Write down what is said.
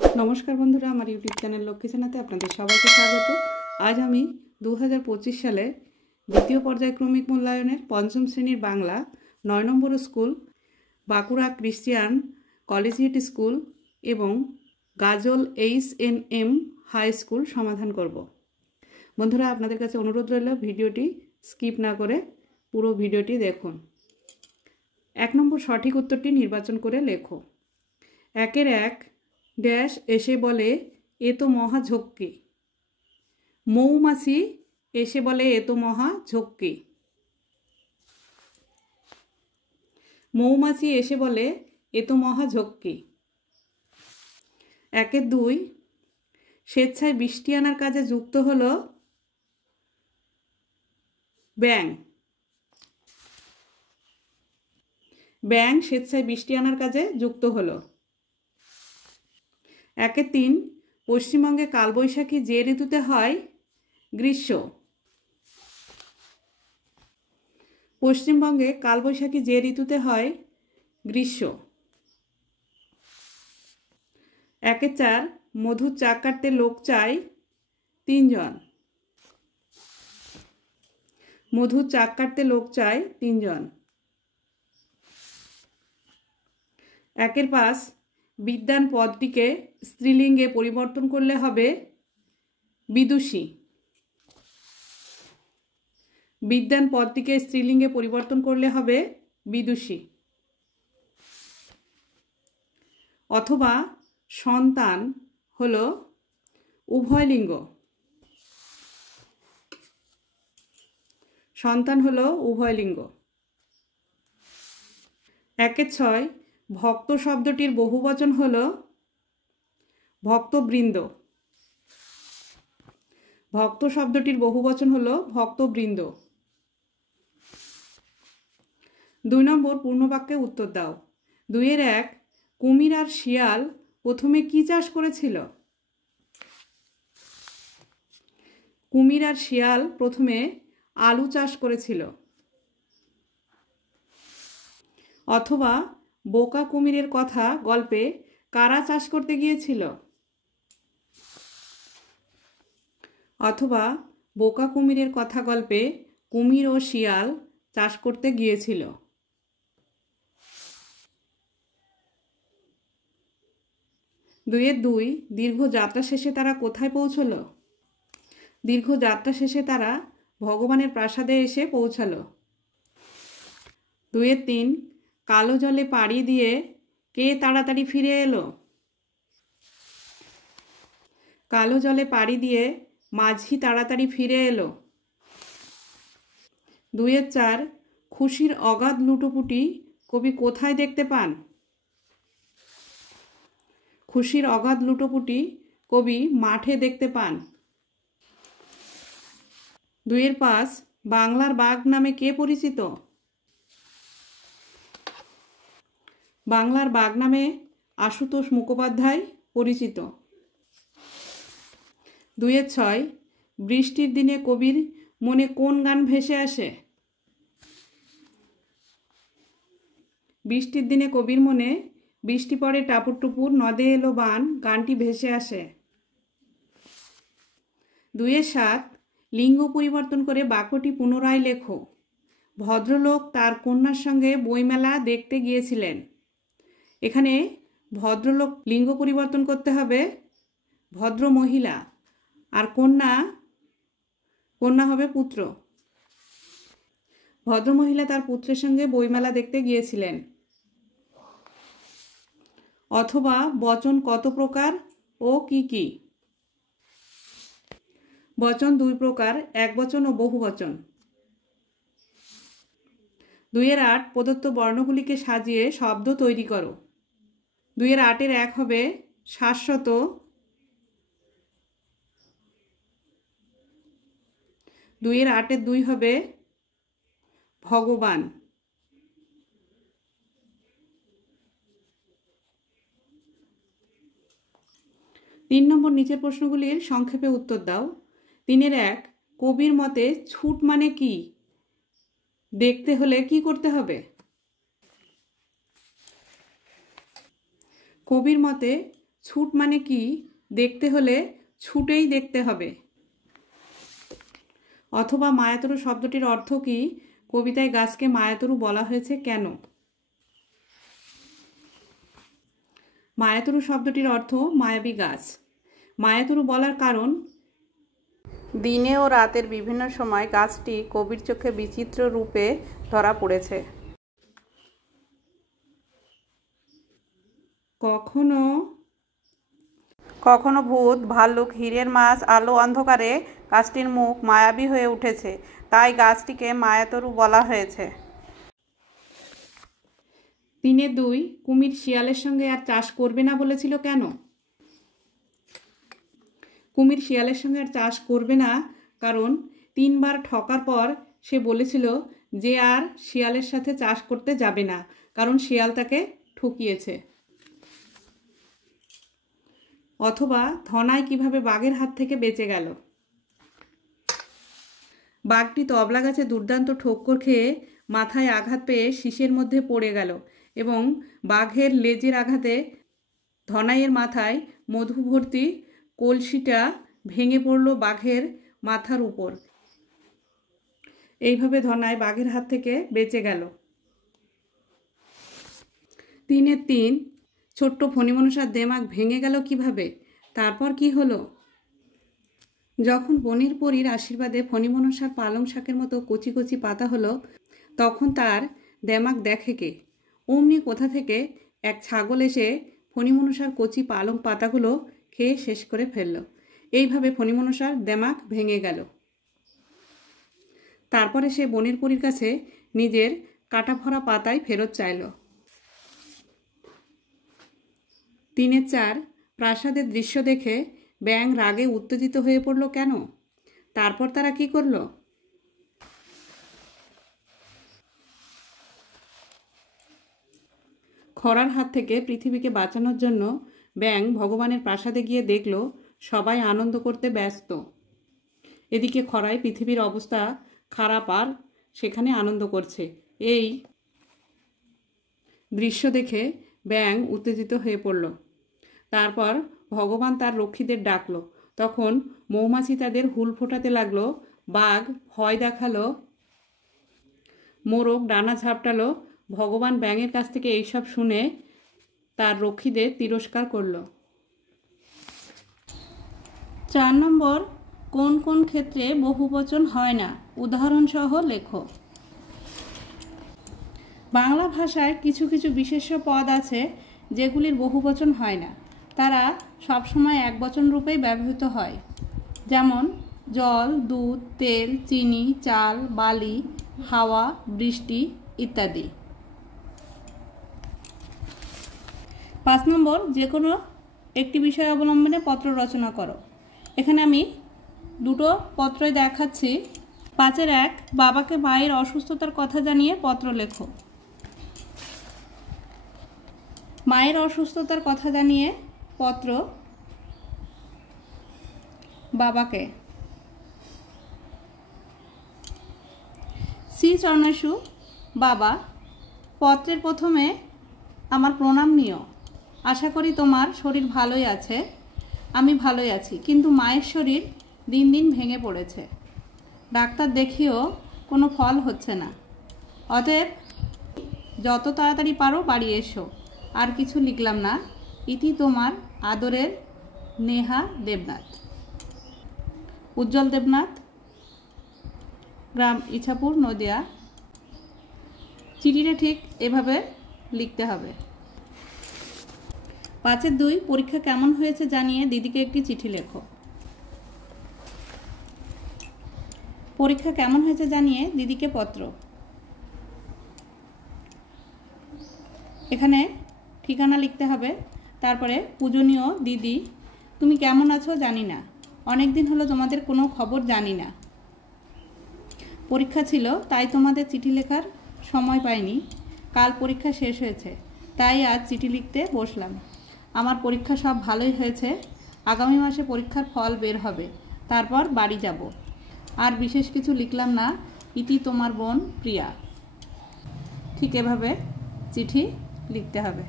नमस्कार बंधुरा आमार यूट्यूब चैनल लक्ष्मी सेनाते आपनादेर सबाइके स्वागत। आज आमी 2025 साले द्वितीय पर्यायक्रमिक मूल्यायनेर पंचम श्रेणीर Bangla 9 number school Bankura christian collegiate school एवं गाजल HNM हाई स्कूल समाधान करब। बंधुरा आपनादेर काछे अनुरोध रइल भिडियोटी स्किप ना करे पुरो भिडियोटी देखुन। 1 नम्बर सठिक उत्तरटी निर्बाचन करे लेखो। 1 डैश एसे बोले ए तो महा झक्की। मौमाছি एसे बोले ए तो महा झक्की। मौमाছি एसे बोले ए तो महा झक्की। 1-2 स्वेच्छाय बिष्टि आनार काजे जुक्त हलो ব্যাঙ। ব্যাঙ स्वेच्छाय बिष्टि आनार काजे जुक्त हलो। 1-3 पश्चिमबंगे कालबैशाखी जे ऋतुते हय ग्रीष्म। पश्चिमबंगे कालबैशाखी जे ऋतुते हय ग्रीष्म। 1-4 मधुर चाक काटते लोक चाय 3 जन। मधुर चाक काटते लोक चाय 3 जन। 1-5 विद्वान पदटिके स्त्रीलिंगे परिवर्तन करले हबे विदुषी। विद्वान पदटिके स्त्रीलिंगे परिवर्तन करले हबे विदुषी। अथवा सन्तान हलो उभयलिंग। सन्तान हलो उभयलिंग। 1-6 भक्त शब्दटिर बहुवचन हलो भक्तबृंद। भक्त शब्दटिर बहुवचन हलो भक्तबृंद। 2 नम्बर पूर्णबाक्ये उत्तर दाओ। 2-1 कुमिर आर शियाल प्रथमे कि चाष करेछिलो? कुमिर आर शियाल प्रथमे आलू चाष करेछिलो। अथवा बोका कुमिरेर कथा गल्पे कारा चाष करते गियेछिलो? अथवा बोका कुमिरेर कथा गल्पे कुमिर ओ शियाल चाष करते गियेछिलो। 2-2 दीर्घ यात्रा शेषे तारा कोथाय पौंछलो? दीर्घ यात्रा शेषे तारा भगवानेर प्रासादे एसे पौंछालो। 2-3 कालो जले पाड़ी दिए के ताड़ाताड़ी फिरे एलो? कालो जले पाड़ी दिए माझी ताड़ाताड़ी फिरे एलो। 2-4 खुशिर अगाध लुटोपुटी कवि कोथाय देखते पान? खुशिर अगाध लुटोपुटी कवि माठे देखते पान। 2-5 बांगलार बाघ नामे के परिचित? बांगलार बाघ नामे आशुतोष मुखोपाध्याय परिचित। 2-6 बृष्टिर दिने कबिर मने कोन गान भेसे आसे? बृष्टिर दिने कबिर मने बृष्टि पड़े टापुर टुपुर नदे एलो बान गानटी भेसे आसे। 2-7 लिंग परिवर्तन करे बाक्यटी पुनराय लेखो। भद्रलोक तार कन्यार संगे बईमेला देखते गियेछिलेन। एखाने भद्रलोक लिंग परिवर्तन करते हबे भद्र महिला और कन्या कन्या हबे पुत्र। भद्र महिला तार पुत्रेर संगे बईमेला देखते गियेछिलेन। अथवा वचन कत प्रकार ओ की की? वचन 2 प्रकार एकवचन और बहुवचन। 2-8 प्रदत्त वर्णगुलिके साजिए शब्द तैरी करो। 2-8 हबे शाश्वत। 2-2 हबे भगवान। 3 नम्बर नीचेर प्रश्नगुलिर संक्षेपे उत्तर दाओ। 3-1 कबिर मते छूट माने कि? देखते होले कि करते हबे? कबिर मते ছুট মানে কি? দেখতে হলে ছুটেই দেখতে হবে। অথবা মায়াতরু শব্দটির অর্থ কি? কবিতায় গাছকে মায়াতরু বলা হয়েছে কেন? মায়াতরু শব্দটির অর্থ মায়াবী গাছ। মায়াতরু বলার কারণ, দিনে ও রাতের বিভিন্ন সময় গাছটি কবির চোখে বিচিত্র রূপে ধরা পড়েছে। কখনো কখনো ভূত, ভাল্লুক, হীরের মাছ, আলো অন্ধকারে গাছটির মুখ মায়াবী হয়ে উঠেছে, তাই গাছটিকে মায়াতরু বলা হয়েছে। 3-2 কুমির শিয়ালের সঙ্গে আর চাষ করবে না বলেছিল কেন? কুমির শিয়ালের সঙ্গে আর চাষ করবে না কারণ 3 বার ঠকার পর সে বলেছিল যে আর শিয়ালের সাথে চাষ করতে যাবে না, কারণ শিয়াল তাকে ঠকিয়েছে। অথবা ধনাই কিভাবে বাঘের হাত থেকে বেঁচে গেল? বাঘটি তবলা গাছে দুর্দান্ত ঠোক্কর খেয়ে মাথায় আঘাত পেয়ে শীষের মধ্যে পড়ে গেল এবং বাঘের লেজের আঘাতে ধনাইয়ের মাথায় মধু ভর্তি কলসিটা ভেঙে পড়ল বাঘের মাথার উপর। এইভাবে ধনাই বাঘের হাত থেকে বেঁচে গেল। 3-3 ছোট্ট ফণিমনসার দেমাগ ভেঙে গেল কিভাবে? তারপর কি হলো? যখন বনের পরীর আশীর্বাদে ফণিমনসার পালং শাকের মতো কচি কচি পাতা হলো, তখন তার দেমাগ দেখে কে? অমনি কোথা থেকে এক ছাগল এসে ফণিমনসার কচি পালং পাতাগুলো খেয়ে শেষ করে ফেলল। এইভাবে ফণিমনসার দেমাগ ভেঙে গেল। তারপরে সে বনের পরীর কাছে নিজের কাটা ভরা পাতায় ফেরত চাইল। 3-4 প্রাসাদের দৃশ্য দেখে ব্যাঙ রাগে উত্তেজিত হয়ে পড়ল কেন? তারপর তারা কি করল? খরার হাত থেকে পৃথিবীকে বাঁচানোর জন্য ব্যাঙ ভগবানের প্রাসাদে গিয়ে দেখল সবাই আনন্দ করতে ব্যস্ত। এদিকে খরায় পৃথিবীর অবস্থা খারাপ আর সেখানে আনন্দ করছে। এই দৃশ্য দেখে ব্যাঙ উত্তেজিত হয়ে পড়ল। তারপর ভগবান তার রক্ষীদের ডাকলো। তখন মৌমাছি তাদের হুল ফোটাতে লাগলো, বাঘ ভয় দেখালো, মোরগ ডানা ঝাপটালো। ভগবান ব্যাঙের কাছ থেকে এইসব শুনে তার রক্ষীদের তিরস্কার করল। 4 নম্বর, কোন কোন ক্ষেত্রে বহুবচন হয় না? উদাহরণসহ লেখো। বাংলা ভাষায় কিছু কিছু বিশেষ্য পদ আছে যেগুলির বহুবচন হয় না। তারা সবসময় একবচন রূপেই ব্যবহৃত হয়, যেমন জল, দুধ, তেল, চিনি, চাল, বালি, হাওয়া, বৃষ্টি ইত্যাদি। 5 নম্বর, যে কোনো একটি বিষয় অবলম্বনে পত্র রচনা করো। এখানে আমি দুটো পত্রই দেখাচ্ছি। 5-1 বাবাকে মায়ের অসুস্থতার কথা জানিয়ে পত্র লেখো। মায়ের অসুস্থতার কথা জানিয়ে পত্র বাবাকে। শ্রী চরণেষু, বাবা, পত্রের প্রথমে আমার প্রণাম নিও। আশা করি তোমার শরীর ভালোই আছে। আমি ভালোই আছি, কিন্তু মায়ের শরীর দিন দিন ভেঙে পড়েছে। ডাক্তার দেখিয়েও কোনো ফল হচ্ছে না। অতএব যত তাড়াতাড়ি পারো বাড়ি এসো। আর কিছু লিখলাম না। ইতি তোমার আদরের নেহা দেবনাথ। উজ্জ্বল দেবনাথ, গ্রাম ইছাপুর, নদিয়া। চিঠিটা ঠিক এভাবে লিখতে হবে। 5-2 পরীক্ষা কেমন হয়েছে জানিয়ে দিদিকে একটি চিঠি লেখো। পরীক্ষা কেমন হয়েছে জানিয়ে দিদিকে পত্র। এখানে ঠিকানা লিখতে হবে। তারপরে পূজনীয় দিদি, তুমি কেমন আছো জানি না, অনেক দিন হলো তোমাদের কোনো খবর জানি না। পরীক্ষা ছিল তাই তোমাদের চিঠি লেখার সময় পাইনি। কাল পরীক্ষা শেষ হয়েছে তাই আজ চিঠি লিখতে বসলাম। আমার পরীক্ষা সব ভালোই হয়েছে। আগামী মাসে পরীক্ষার ফল বের হবে, তারপর বাড়ি যাব। আর বিশেষ কিছু লিখলাম না। ইতি তোমার বোন প্রিয়া। ঠিক এভাবে চিঠি লিখতে হবে।